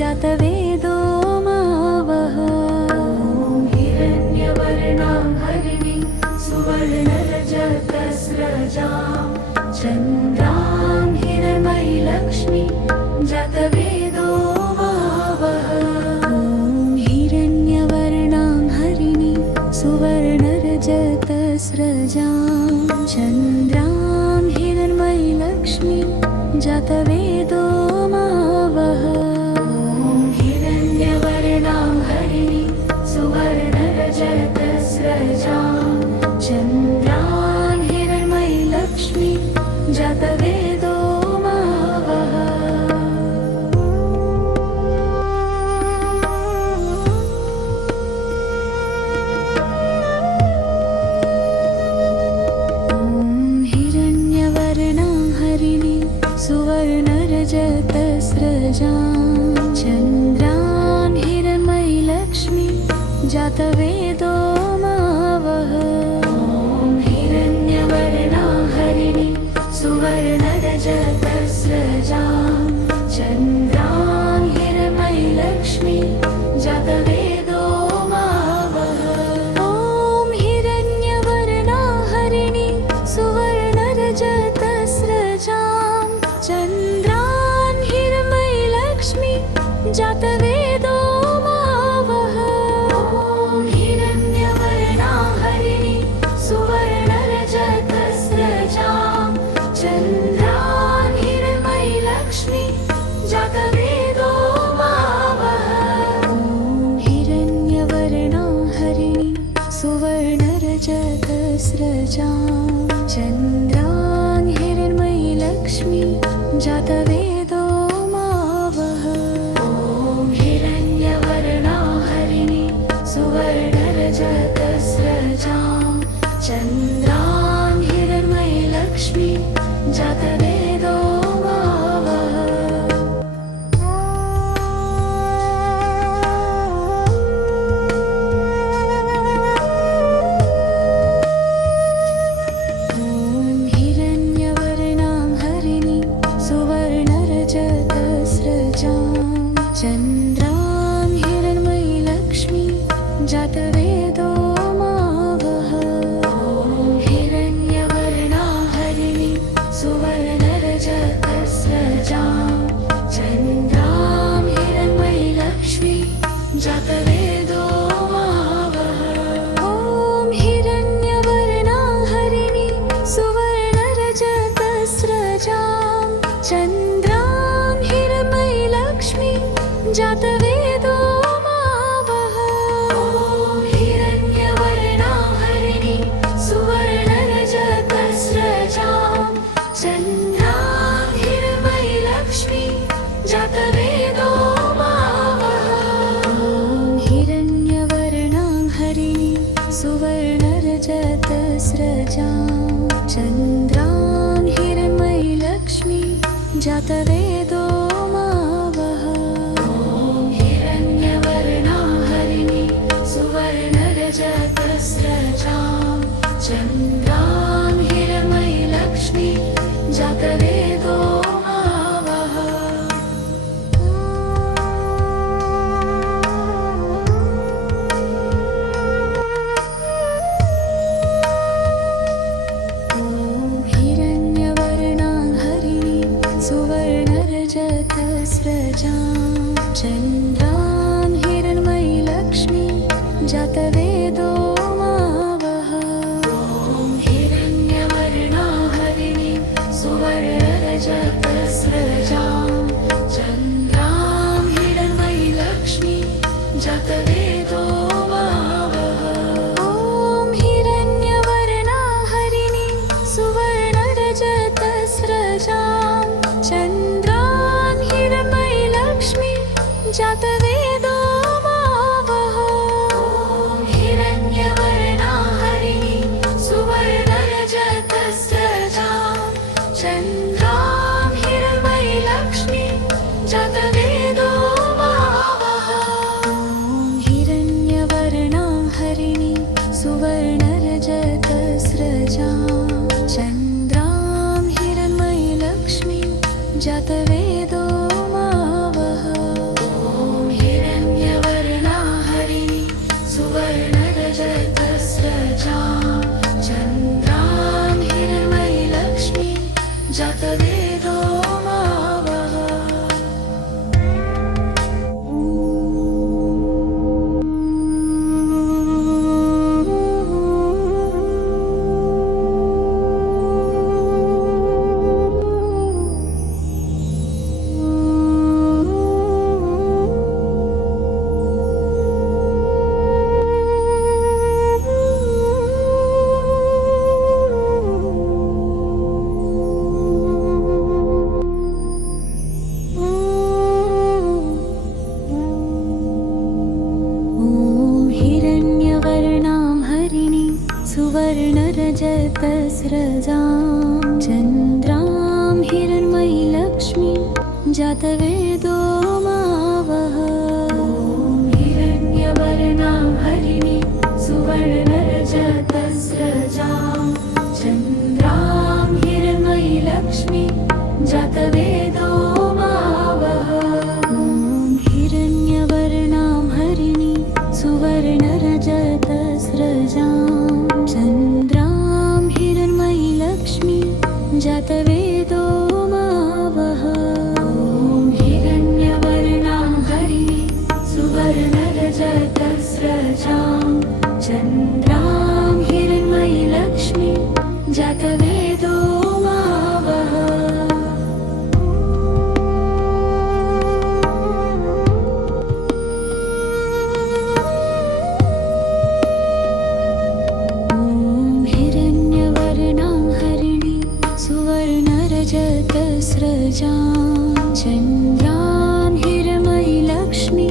जातवेदो मावः। हिरण्यवर्णां हरिणीं सुवर्णरजतस्रजां चन्द्रां Hiranmayi Lakshmi जातवेदो मावः। हिरण्यवर्णां हरिणीं सुवर्णरजतस्रजां चन्द्रां Hiranmayi Lakshmi जातवेदो मावः। हिरण्यवर्णां हरिणीं सुवर्णरजतस्रजां चन्द्रां Hiranmayi Lakshmi जातवेदो मावः। हिरण्यवर्णां हरिणीं सुवर्णरजतस्रजां चन्द्रां Hiranmayi Lakshmi जातवेदो मावः। हिरण्यवर्णां हरिणीं सुवर्णरजतस्रजां चन्द्रां Hiranmayi Lakshmi जातवेदो मावः। हिरण्यवर्णां हरिणीं सुवर्णरजतस्रजां चन्द्रां Hiranmayi Lakshmi जातवेदो मावः। हिरण्यवर्णां हरिणीं सुवर्णरजतस्रजां चन्द्रां Hiranmayi Lakshmi जातवेदो मावः। हिरण्यवर्णां हरिणीं सुवर्णरजतस्रजां चन्द्रां Hiranmayi Lakshmi जातवेदो मावः। हिरण्यवर्णां हरिणीं सुवर्णरजतस्रजां चन्द्रां Hiranmayi Lakshmi जातवेदो मावः। हिरण्यवर्णां हरिणीं सुवर्णरजतस्रजां चन्द्रां Hiranmayi Lakshmi जातवेदो मावः। हिरण्यवर्णां हरिणीं सुवर्णरजतस्रजां चन्द्रां Hiranmayi Lakshmi जातवेदो मावः। हिरण्यवर्णां हरिणीं सुवर्णरजतस्रजां चन्द्रां Hiranmayi Lakshmi जातवेदो मावः। हिरण्यवर्णां हरिणीं सुवर्णरजतस्रजां चन्द्रां Hiranmayi Lakshmi जातवेदो मावः। हिरण्यवर्णां हरिणीं सुवर्णरजतस्रजां चन्द्रां Hiranmayi Lakshmi जातवेदो मावः। हिरण्यवर्णां हरिणीं सुवर्णरजतस्रजां चन्द्रां Hiranmayi Lakshmi जातवेदो मावः। हिरण्यवर्णां हरिणीं सुवर्णरजतस्रजां चन्द्रां Hiranmayi Lakshmi जातवेदो मावः। हिरण्यवर्णां हरिणीं सुवर्णरजतस्रजां चन्द्रां Hiranmayi Lakshmi जातवेदो मावः। हिरण्यवर्णां हरिणीं सुवर्णरजतस्रजां चन्द्रां Hiranmayi Lakshmi जातवेदो मावः। हिरण्यवर्णां हरिणीं सुवर्णरजतस्रजां चन्द्रां Hiranmayi Lakshmi जातवेदो मावः। हिरण्यवर्णां हरिणीं सुवर्णरजतस्रजां चन्द्रां Hiranmayi Lakshmi जातवेदो मावः। सुवर्णरजतस्रजां चन्द्रां Hiranmayi Lakshmi जातवेदो मावः हिरण्यवर्णां हरिणीं सुवर्णरजतस्रजां चन्द्रां Hiranmayi Lakshmi जातवेदो मावः हिरण्यवर्णां हरिणीं सुवर्णरजतस्रजां चन्द्रां Hiranmayi Lakshmi जातवेदो मावः हिरण्यवर्णां हरिणीं सुवर्णरजतस्रजां चन्द्रां Hiranmayi Lakshmi जातवेदो मावः सुवर्णरजतस्रजां चन्द्रां Hiranmayi Lakshmi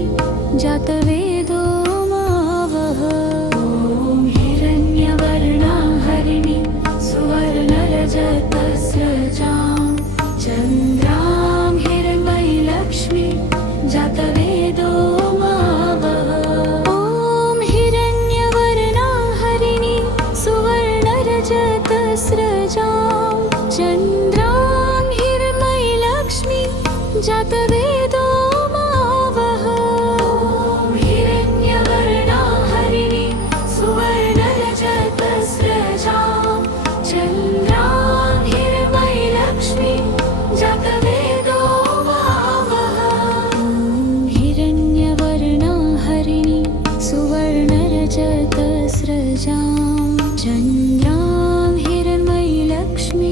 जातवेदो मावः हिरण्यवर्णां हरिणीं सुवर्णरजतस्रजां चन्द्रां Hiranmayi Lakshmi जातवेदो मावः हिरण्यवर्णां हरिणीं सुवर्णरजतस्रजां चन्द्रां Hiranmayi Lakshmi जातवेदो मावः हिरण्यवर्णां हरिणीं सुवर्णरजतस्रजां चन्द्रां Hiranmayi Lakshmi जातवेदो मावः हिरण्यवर्णां हरिणीं सुवर्णरजतस्रजां चन्द्रां Hiranmayi Lakshmi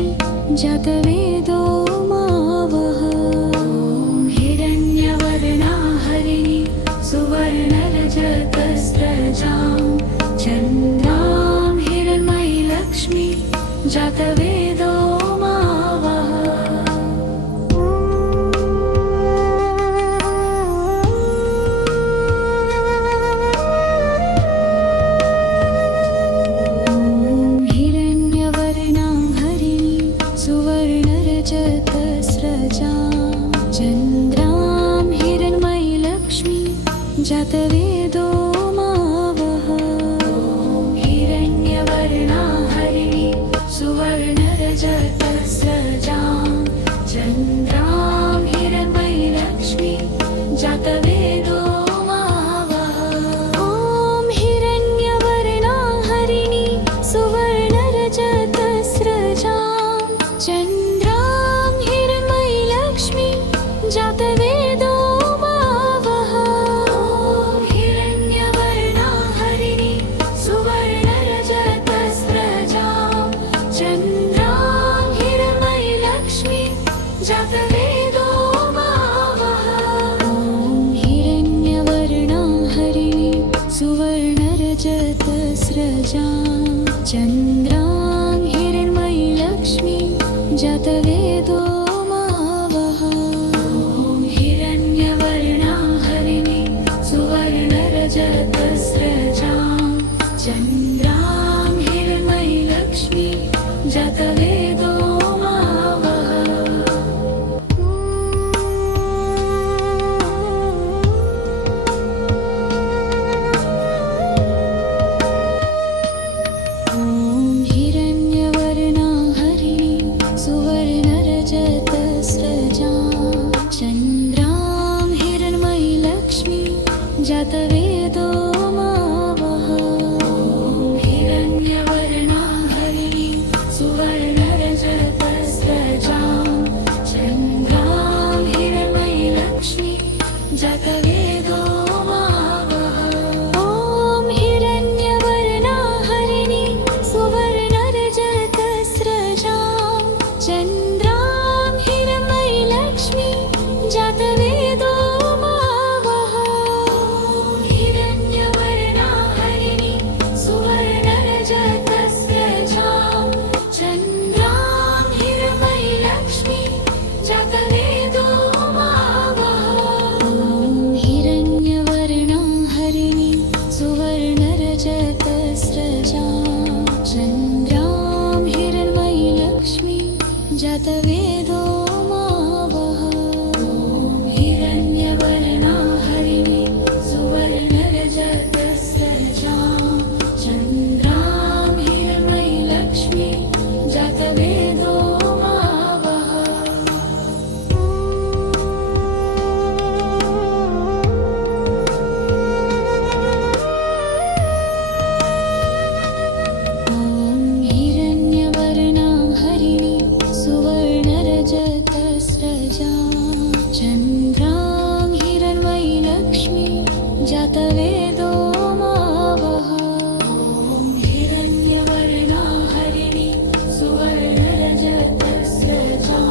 जातवेदो मावः हिरण्यवर्णां हरिणीं सुवर्णरजतस्रजां चन्द्रां Hiranmayi Lakshmi जातवेदो मावः हिरण्यवर्णां हरिणीं सुवर्णरजतस्रजां चन्द्रां Hiranmayi Lakshmi जातवेदो मावः हिरण्यवर्णां हरिणीं सुवर्णरजतस्रजां चन्द्रां Hiranmayi Lakshmi जातवेदो मावः हिरण्यवर्णां हरिणीं सुवर्णरजतस्रजां चन्द्रां Hiranmayi Lakshmi जातवेदो मावः हिरण्यवर्णां हरिणीं सुवर्णरजतस्रजां चन्द्रां Hiranmayi Lakshmi जातवेदो मावः हिरण्यवर्णां हरिणीं सुवर्णरजतस्रजां चन्द्रां Hiranmayi Lakshmi जातवेदो मावः हिरण्यवर्णां हरिणीं सुवर्णरजतस्रजां चन्द्रां Hiranmayi Lakshmi जातवेदो मावः हिरण्यवर्णां हरिणीं सुवर्णरजतस्रजां चन्द्रां Hiranmayi Lakshmi जातवेदो मावः हिरण्यवर्णां हरिणीं सुवर्णरजतस्रजां चन्द्रां Hiranmayi Lakshmi जातवेदो मावः हिरण्यवर्णां हरिणीं सुवर्णरजतस्रजां चन्द्रां Hiranmayi Lakshmi जातवेदो मावः हिरण्यवर्णां हरिणीं सुवर्णरजतस्रजां चन्द्रां Hiranmayi Lakshmi जातवेदो मावः हिरण्यवर्णां हरिणीं सुवर्णरजतस्रजां चन्द्रां जातवेदो मावः Om हिरण्यवर्णा Harini सुवर्णरजतस्रजां चन्द्रां Hiranmayi Lakshmi जातवेदो मावः Om हिरण्यवर्णा Harini सुवर्णरजतस्रजां चन्द्रां Hiranmayi Lakshmi जातवेदो मावः Om हिरण्यवर्णा Harini सुवर्णरजतस्रजां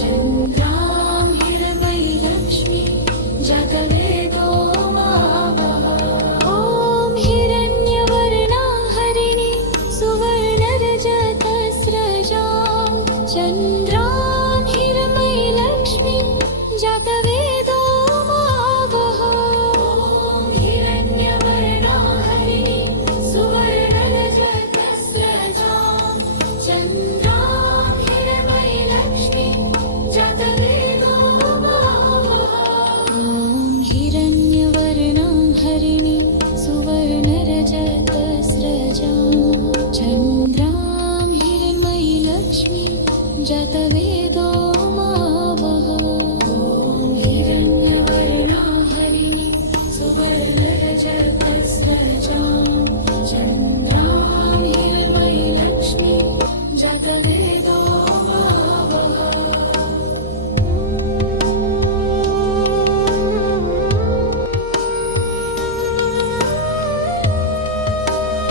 चन्द्रां Hiranmayi Lakshmi जातवेदो मावः Om हिरण्यवर्णा Harini सुवर्णरजतस्रजां चन्द्रां Hiranmayi Lakshmi जातवेदो मावः Om हिरण्यवर्णा Harini सुवर्णरजतस्रजां चन्द्रां Hiranmayi Lakshmi जातवेदो मावः Om हिरण्यवर्णा Harini सुवर्णरजतस्रजां चन्द्रां Hiranmayi Lakshmi जातवेदो मावः Om हिरण्यवर्णा Harini सुवर्णरजतस्रजां चन्द्रां Hiranmayi Lakshmi जातवेदो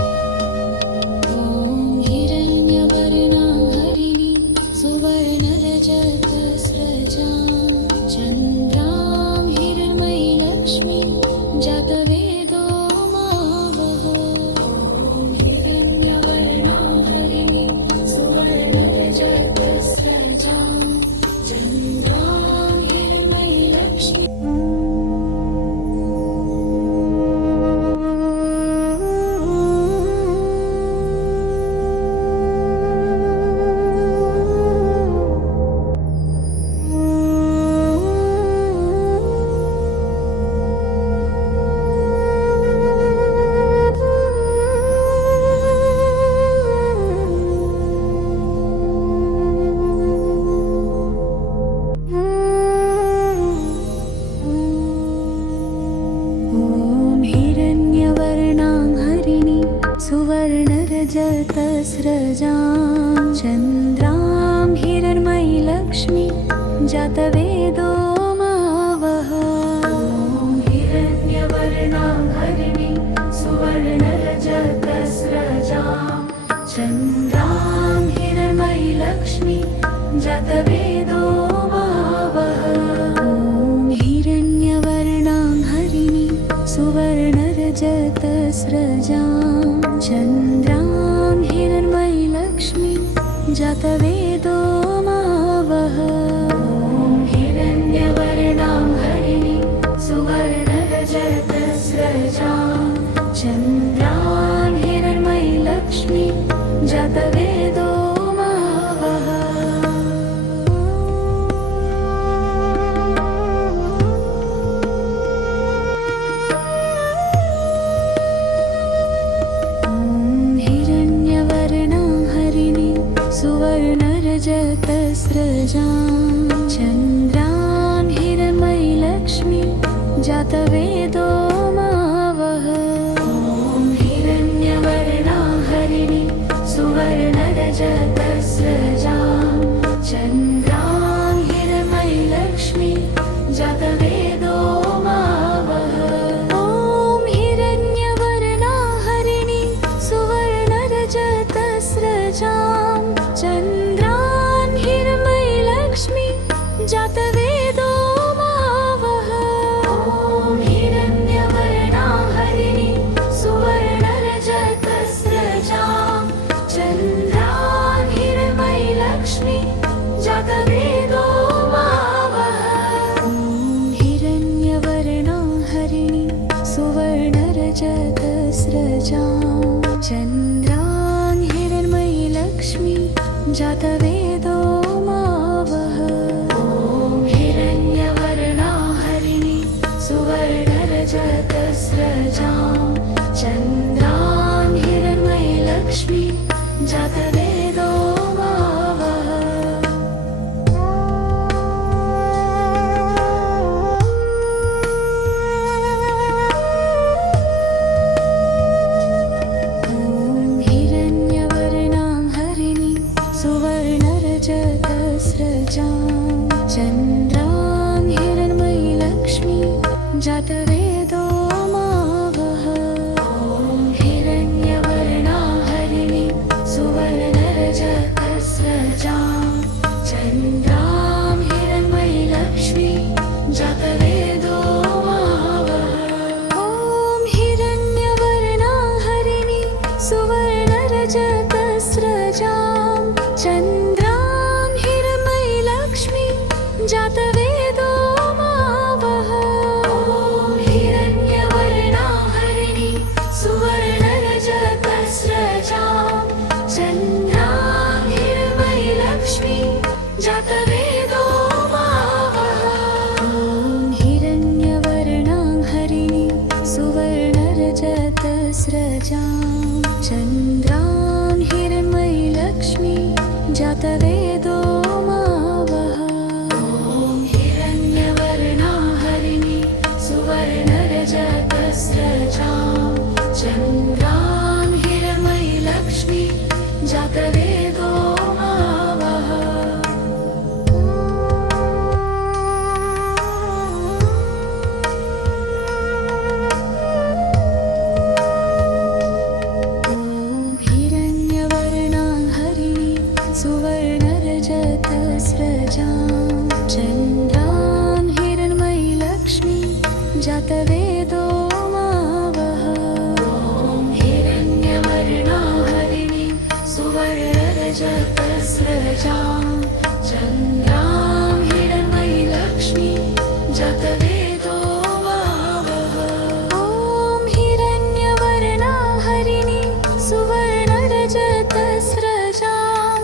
मावः Om हिरण्यवर्णा Harini सुवर्णरजतस्रजां चन्द्रां Hiranmayi Lakshmi जातवेदो मावः Om हिरण्यवर्णा Harini सुवर्णरजतस्रजां चन्द्रां Hiranmayi Lakshmi Om हिरण्यवर्णा Harini सुवर्णरजतस्रजां चन्द्रां Hiranmayi Lakshmi जातवेदो मावः Om हिरण्यवर्णा Harini सुवर्णरजतस्रजां चन्द्रां Hiranmayi Lakshmi जातवेदो मावः Om हिरण्यवर्णा Harini सुवर्णरजतस्रजां चन्द्रां Hiranmayi Lakshmi जातवेदो मावः Om हिरण्यवर्णा Harini सुवर्णरजतस्रजां चन्द्रां Hiranmayi Lakshmi जातवेदो मावः Om हिरण्यवर्णा Harini सुवर्णरजतस्रजां चन्द्रां Hiranmayi Lakshmi जातवेदो मावः Om हिरण्यवर्णा Harini सुवर्णरजतस्रजां चन्द्रां Hiranmayi Lakshmi जातवेदो मावः Om हिरण्यवर्णा Harini सुवर्णरजतस्रजां चन्द्रां Hiranmayi Lakshmi जातवेदो मावः Om हिरण्यवर्णा Harini सुवर्णरजतस्रजां चन्द्रां Hiranmayi Lakshmi जातवेदो मावः Om हिरण्यवर्णा Harini सुवर्णरजतस्रजां चन्द्रां Hiranmayi Lakshmi जातवेदो चन्द्रान् Hiranmayi Lakshmi जातवेदो मावः हिरण्यवर्णां हरिणीं सुवर्णरजतस्रजां चन्द्रां Hiranmayi Lakshmi जातवेदो मावः हिरण्यवर्णां हरिणीं सुवर्णरजतस्रजां चन्द्रां Hiranmayi Lakshmi जातवेदो मावः हिरण्यवर्णां हरिणीं सुवर्णरजतस्रजां चन्द्रां Hiranmayi Lakshmi जातवेदो मावः हिरण्यवर्णां हरिणीं सुवर्णरजतस्रजां चन्द्रां Hiranmayi Lakshmi जातवेदो मावः हिरण्यवर्णां हरिणीं सुवर्णरजतस्रजां चन्द्रां Hiranmayi Lakshmi जातवेदो मावः हिरण्यवर्णां हरिणीं सुवर्णरजतस्रजां चन्द्रां Hiranmayi Lakshmi जातवेदो मावः हिरण्यवर्णां हरिणीं सुवर्णरजतस्रजां चन्द्रां Hiranmayi Lakshmi जातवेदो मावः हिरण्यवर्णां हरिणीं सुवर्णरजतस्रजां चन्द्रां Hiranmayi Lakshmi जातवेदो मावः हिरण्यवर्णां हरिणीं सुवर्णरजतस्रजां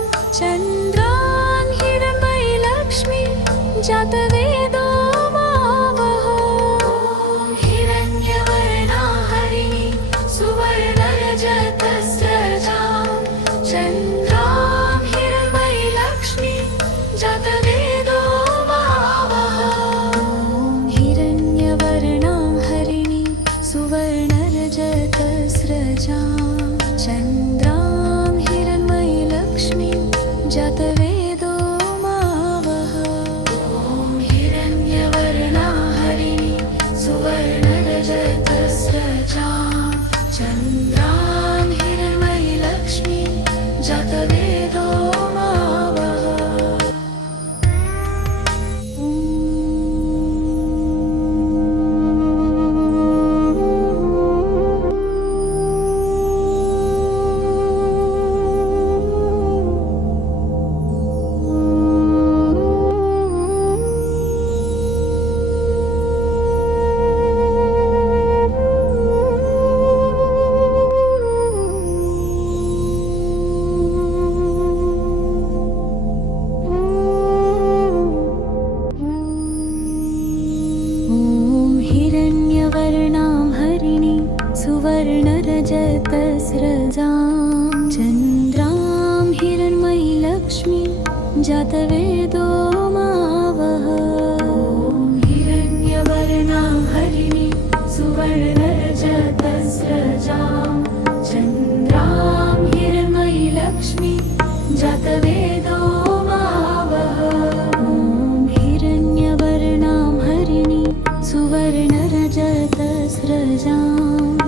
चन्द्रां Hiranmayi Lakshmi जातवेदो मावः हिरण्यवर्णां हरिणीं सुवर्णरजतस्रजां चन्द्रां Hiranmayi Lakshmi जातवेदो मावः हिरण्यवर्णां हरिणीं सुवर्णरजतस्रजां चन्द्रां Hiranmayi Lakshmi जातवेदो मावः हिरण्यवर्णां हरिणीं सुवर्णरजतस्रजां चन्द्रां Hiranmayi Lakshmi जातवेदो मावः हिरण्यवर्णां हरिणीं सुवर्णरजतस्रजां चन्द्रां Hiranmayi Lakshmi जातवेदो मावः हिरण्यवर्णां हरिणीं सुवर्णरजतस्रजां चन्द्रां Hiranmayi Lakshmi जातवेदो मावः हिरण्यवर्णां हरिणीं सुवर्णरजतस्रजां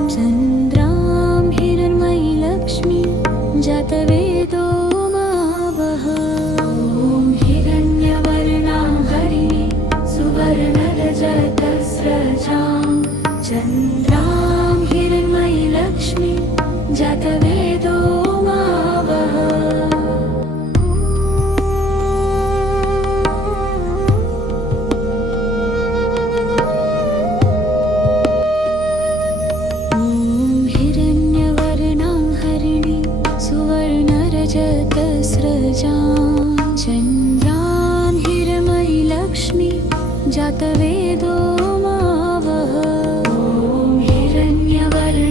चन्द्रां Hiranmayi Lakshmi जातवेदो मावः हिरण्यवर्णां हरिणीं सुवर्णरजतस्रजां चन्द्रां Hiranmayi Lakshmi जातवेदो मावः हिरण्यवर्णां हरिणीं सुवर्णरजतस्रजां चन्द्रां Hiranmayi Lakshmi जातवेदो मावः हिरण्यवर्णां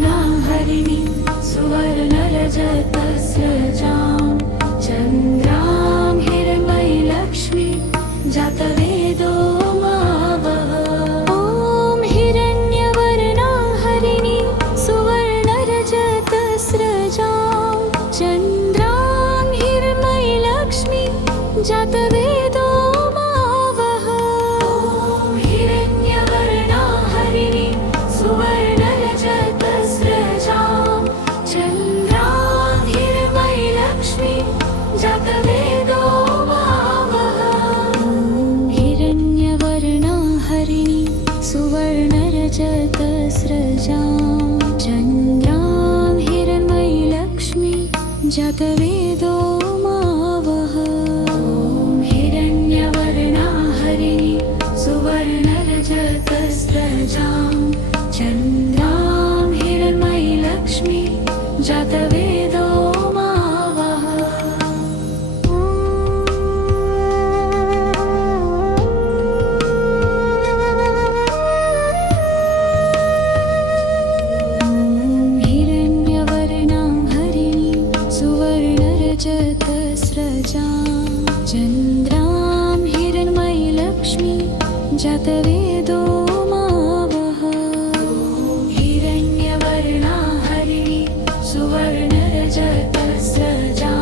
जातवेदो मावः Om हिरण्यवर्णा Harini सुवर्णरजतस्रजां चन्द्रां Hiranmayi Lakshmi जातवेदो मावः हिरण्यवर्णां Harini सुवर्णरजतस्रजां चन्द्रां Hiranmayi Lakshmi जातवेदो मावः हिरण्यवर्णा Harini सुवर्णरजतस्रजां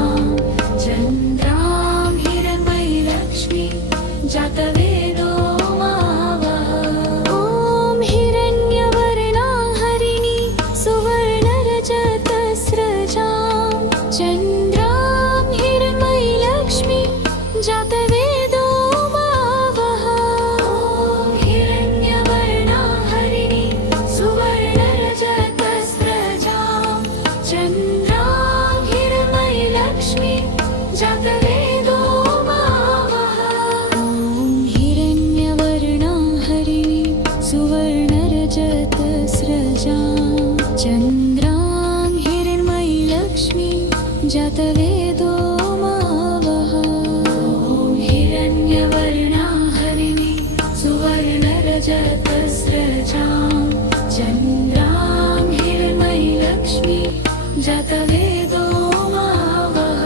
चन्द्रां Hiranmayi Lakshmi जातवेदो मावः Om हिरण्यवर्णा Harini सुवर्णरजतस्रजां चन्द्रां Hiranmayi Lakshmi जातवेदो मावः Om हिरण्यवर्णा Harini सुवर्णरजतस्रजां चन्द्रां Hiranmayi Lakshmi जातवेदो मावः Om हिरण्यवर्णा Harini सुवर्णरजतस्रजां चन्द्रां Hiranmayi Lakshmi जातवेदो मावः Om हिरण्यवर्णा Harini सुवर्णरजतस्रजां चन्द्रां Hiranmayi Lakshmi जातवेदो मावः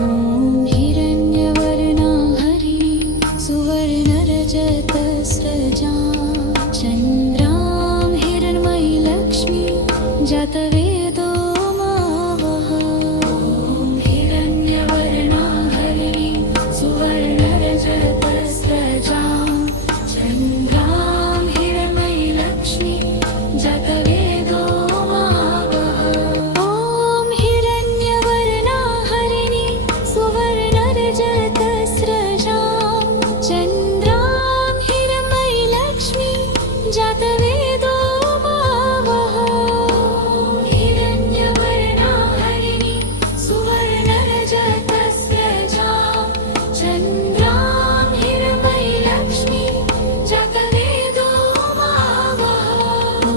Om हिरण्यवर्णा Harini सुवर्णरजतस्रजां चन्द्रां Hiranmayi Lakshmi जातवेदो मावः Om हिरण्यवर्णा Harini सुवर्णरजतस्रजां चन्द्रां Hiranmayi Lakshmi जातवेदो मावः Om हिरण्यवर्णा Harini सुवर्णरजतस्रजां चन्द्रां Hiranmayi Lakshmi जातवेदो मावः हिरण्यवर्णा Harini सुवर्णरजतस्रजां चन्द्रां Hiranmayi Lakshmi जातवेदो मावः Om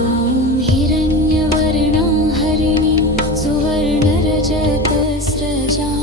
हिरण्यवर्णा Harini सुवर्णरजतस्रजां